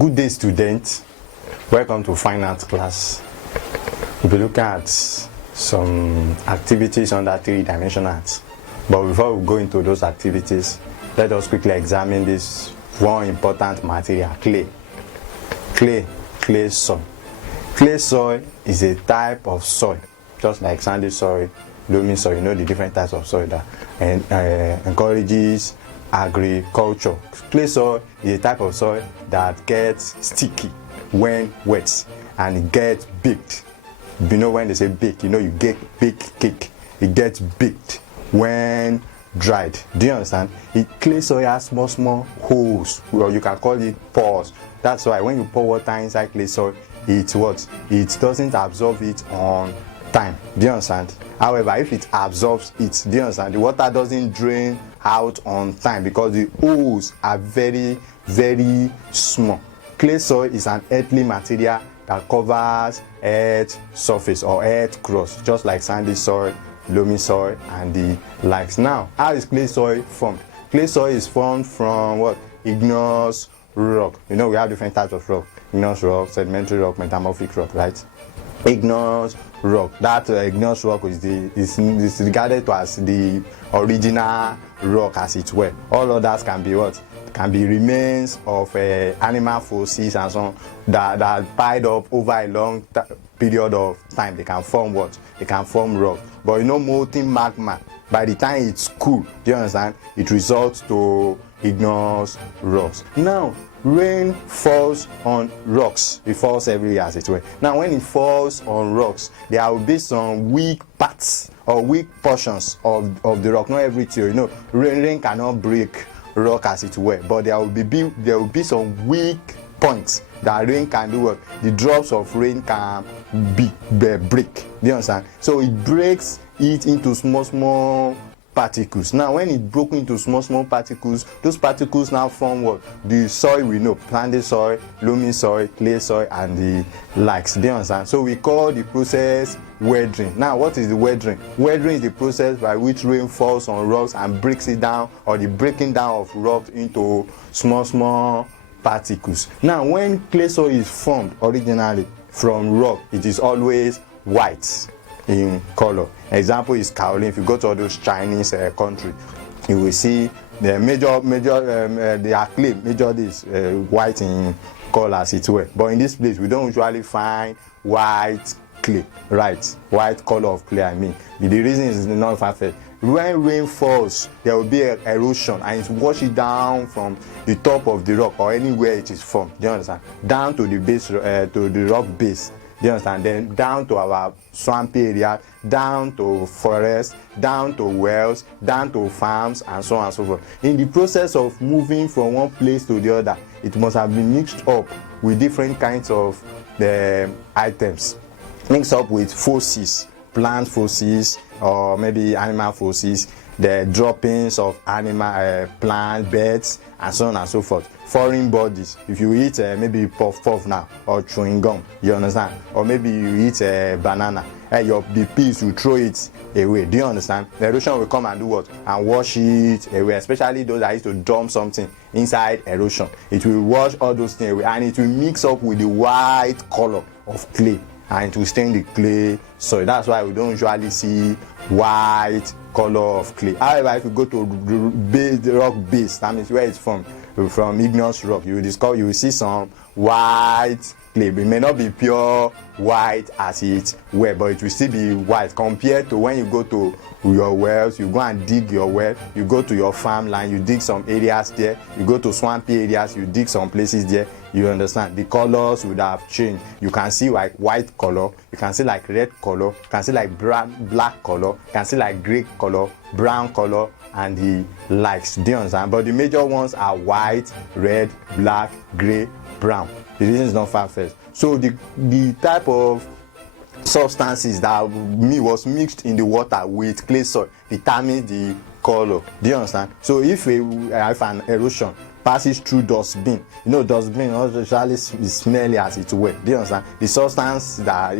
Good day, students. Welcome to Fine Art class. We'll be looking at some activities under three-dimensional art. But before we go into those activities, let us quickly examine this one important material, clay. Clay soil. Clay soil is a type of soil, just like sandy soil, loamy soil. You know the different types of soil that encourages agriculture. Clay soil is a type of soil that gets sticky when wet and it gets baked. You know when they say bake, you know you get bake cake. It gets baked when dried. Do you understand? Clay soil has small holes, or you can call it pores. That's why when you pour water inside clay soil, it doesn't absorb it on time. Do you understand? However, if it absorbs it, do you understand? The water doesn't drain out on time because the holes are very small. Clay soil is an earthy material that covers earth surface or earth crust, just like sandy soil, loamy soil, and the likes. Now, how is clay soil formed? Clay soil is formed from what? Igneous rock. You know we have different types of rock: igneous rock, sedimentary rock, metamorphic rock, right? Igneous rock. That igneous rock is regarded to as the original rock, as it were. All others can be what? Can be remains of animal fossils and so on that piled up over a long period of time. They can form what? They can form rock. But you know, molten magma, by the time it's cool, do you understand? It results to igneous rocks. Now, rain falls on rocks. It falls everywhere, as it were. Now, when it falls on rocks, there will be some weak parts or weak portions of the rock. Not everything, you know. Rain cannot break rock, as it were, but there will be some weak points that rain can do what? The drops of rain can break. Do you understand? So it breaks it into small particles. Now, when it broke into small particles, those particles now form what? The soil we know: sandy soil, loamy soil, clay soil, and the likes. Do you understand? So we call the process weathering. Now, what is the weathering? Weathering is the process by which rain falls on rocks and breaks it down, or the breaking down of rocks into small particles. Now, when clay soil is formed originally from rock, it is always white in color. Example is kaolin. If you go to all those Chinese countries, you will see the their clay majorly is white in color, as it were. But in this place, we don't usually find white clay, right? White color of clay, I mean. The reason is not far-fetched. When rain falls, there will be erosion, and it washes down from the top of the rock or anywhere it is formed. Do you understand? Down to the base, to the rock base. Do you understand? Then down to our swampy area, down to forests, down to wells, down to farms, and so on and so forth. In the process of moving from one place to the other, it must have been mixed up with different kinds of items. Mixed up with fossils, plant fossils, or maybe animal fossils, the droppings of animal, plant, birds, and so on and so forth. Foreign bodies. If you eat maybe puff now, or chewing gum, you understand? Or maybe you eat a banana, the piece, you throw it away. Do you understand? The erosion will come and do what? And wash it away, especially those that used to dump something inside erosion. It will wash all those things away, and it will mix up with the white color of clay, and it will stain the clay soil. That's why we don't usually see white color of clay. However, if you go to the rock base, that means where it's from igneous rock, you will see some white clay. It may not be pure white as it were, but it will still be white compared to when you go to your wells. You go and dig your well, you go to your farmland, you dig some areas there, you go to swampy areas, you dig some places there. You understand? The colors would have changed. You can see like white color, you can see like red color, you can see like black color, you can see like gray color, brown color, and the likes. Do you understand? But the major ones are white, red, black, gray, brown. The reason is not far-fetched. So the type of substances that was mixed in the water with clay soil determines the color. Do you understand? So if an erosion passes through dustbin, you know, dustbin usually is smelly, as it were. Do you understand? The substance that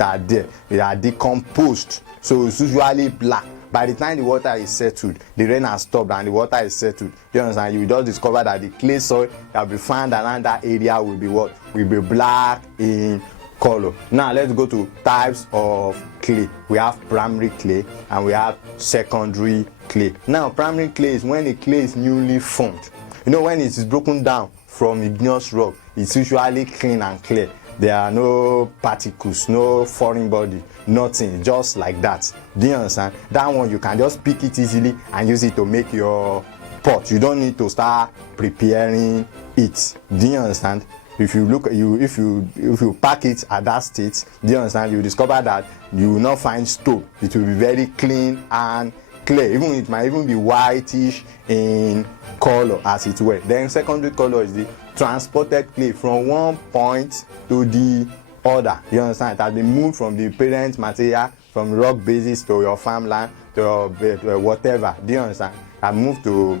are there, they are decomposed, so it's usually black. By the time the water is settled, the rain has stopped and the water is settled, you understand, you just discover that the clay soil that will be found around that area will be what? Will be black in color. Now let's go to types of clay. We have primary clay and we have secondary clay. Now primary clay is when the clay is newly formed. You know, when it is broken down from igneous rock, it's usually clean and clear. There are no particles, no foreign body, nothing, just like that. Do you understand? That one you can just pick it easily and use it to make your pot. You don't need to start preparing it. Do you understand? If you look, if you pack it at that state, do you understand? You discover that you will not find stone. It will be very clean and clear. Even it might even be whitish in color, as it were. Then secondary color is the transported clay from one point to the other. You understand? It has been moved from the parent material, from rock basis to your farmland to your whatever. Do you understand? I moved to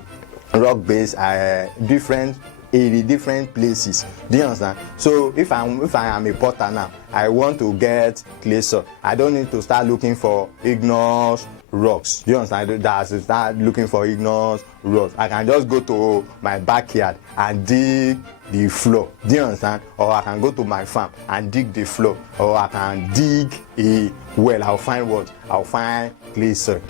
rock base, different places. Do you understand? So if I am a potter now, I want to get clay soil. I don't need to start looking for igneous rocks. Do you understand? I have to start looking for igneous rocks. I can just go to my backyard and dig the floor. Do you understand? Or I can go to my farm and dig the floor. Or I can dig a well. I'll find what? I'll find clay soil.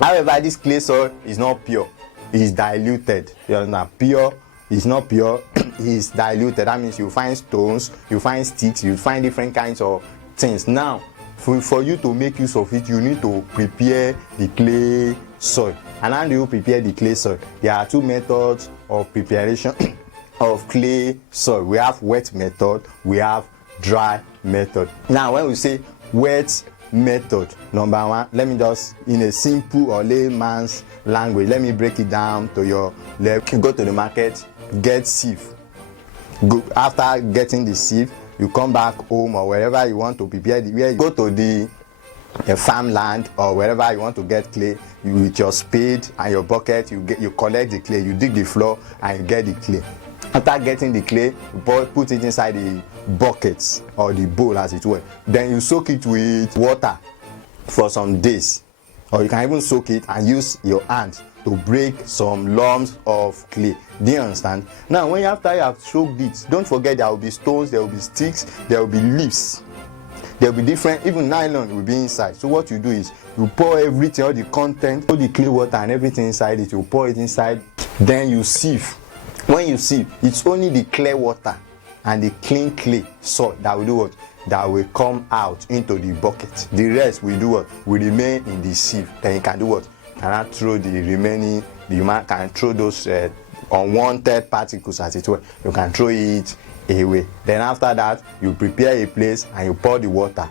However, this clay soil is not pure. It is diluted. You understand? Pure is not pure. It's diluted. That means you find stones, you find sticks, you find different kinds of things. Now, for you to make use of it, you need to prepare the clay soil. And how do you prepare the clay soil? There are two methods of preparation of clay soil. We have wet method, we have dry method. Now, when we say wet method, number one, let me just, in a simple or layman's language, let me break it down to your level. You go to the market, get sieve. Go, after getting the sieve, you come back home or wherever you want to prepare the, where you go to the farmland or wherever you want to get clay, you, with your spade and your bucket, you collect the clay, you dig the floor and you get the clay. After getting the clay, you put it inside the buckets or the bowl, as it were. Then you soak it with water for some days, or you can even soak it and use your hand to break some lumps of clay. Do you understand? Now, after you have soaked it, don't forget there will be stones, there will be sticks, there will be leaves, there will be different, even nylon will be inside. So what you do is you pour everything, all the content, all the clay water and everything inside it, you pour it inside, then you sieve. When you sieve, it's only the clear water and the clean clay soil that will do what? That will come out into the bucket. The rest will do what? Will remain in the sieve. Then you can do what? Cannot throw the remaining, the man can throw those unwanted particles, as it were. You can throw it away. Then after that, you prepare a place and you pour the water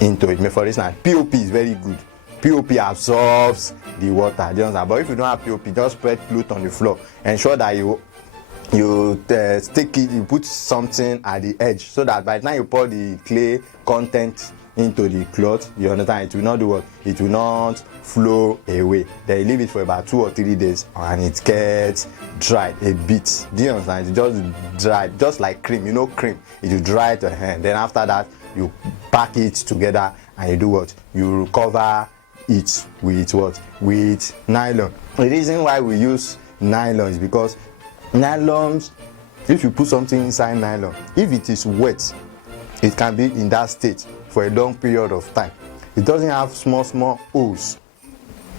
into it. For instance, POP is very good. POP absorbs the water. Do you understand? But if you don't have POP, just spread cloth on the floor. Ensure that you stick it, you put something at the edge, so that by the time you pour the clay content into the cloth, you understand, it will not do what? It will not flow away. Then you leave it for about 2 or 3 days and it gets dried a bit. Do you understand? It just dried, just like cream. You know cream, it will dry to hand. Then after that, you pack it together and you do what? You cover it with what? With nylon. The reason why we use nylon is because nylons, if you put something inside nylon, if it is wet, it can be in that state for a long period of time. It doesn't have small holes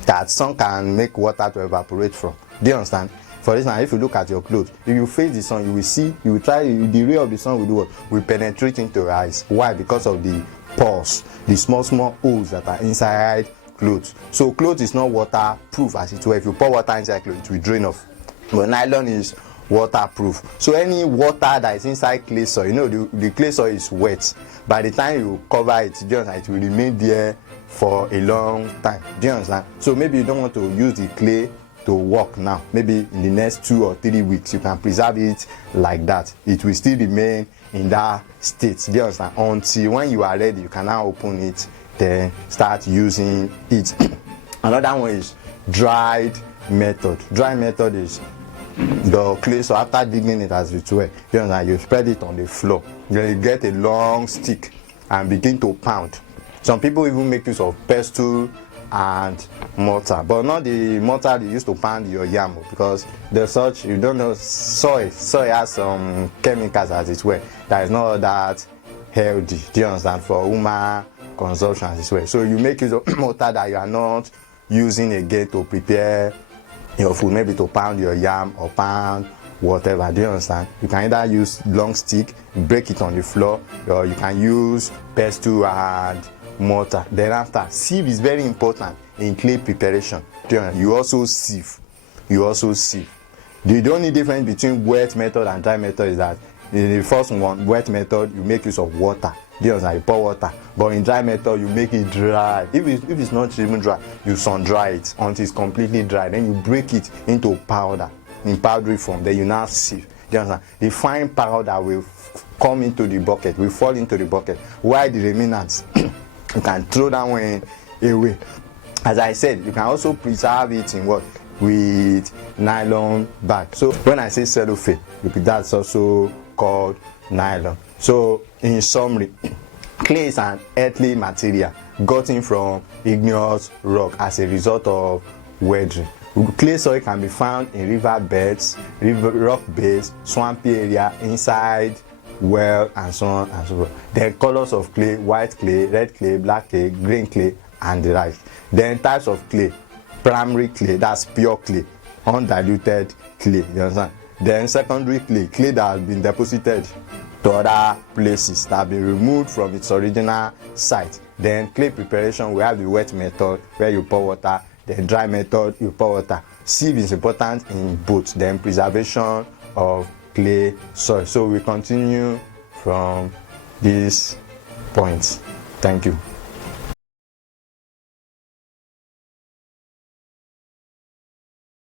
that sun can make water to evaporate from. Do you understand? For instance, if you look at your clothes, if you face the sun, you will see, you will try, the ray of the sun will do what? Will penetrate into your eyes. Why? Because of the pores, the small holes that are inside clothes. So clothes is not waterproof, as it were. If you pour water inside clothes, it will drain off. But nylon is waterproof. So any water that is inside clay soil, you know, the clay soil is wet. By the time you cover it, it will remain there for a long time. Do you understand? So maybe you don't want to use the clay to work now. Maybe in the next 2 or 3 weeks, you can preserve it like that. It will still remain in that state. Do you understand? Until when you are ready, you can now open it, then start using it. Another one is dried method. Dry method is the clay, so after digging it, as it were, you know, you spread it on the floor. Then you get a long stick and begin to pound. Some people even make use of pestle and mortar, but not the mortar you use to pound your yam, because the such, you don't know, soil has some chemicals as it were that is not that healthy, do you understand, for human consumption as well. So you make use of mortar that you are not using again to prepare your food, maybe to pound your yam or pound whatever, do you understand? You can either use long stick, break it on the floor, or you can use pestle and mortar. Then after, sieve is very important in clay preparation. You also sieve. The only difference between wet method and dry method is that in the first one, wet method, you make use of water. Do you understand? You pour water. But in dry method, you make it dry. If it's not even dry, you sun dry it until it's completely dry. Then you break it into powder, in powdery form. Then you now sieve. Do you understand? The fine powder will come into the bucket, will fall into the bucket, while the remnants you can throw that one away. As I said, you can also preserve it in what? With nylon bag. So when I say cellophane, that's also called nylon. So in summary, clay is an earthly material gotten from igneous rock as a result of weathering. Clay soil can be found in river beds, rock beds, swampy area, inside well, and so on and so forth. Then colors of clay: white clay, red clay, black clay, green clay, and the rest. Then types of clay: primary clay, that's pure clay, undiluted clay, you understand? Then secondary clay, clay that has been deposited to other places, that have been removed from its original site. Then clay preparation, we have the wet method where you pour water. Then dry method, you pour water. Sieve is important in both. Then preservation of clay soil. So we continue from this point. Thank you.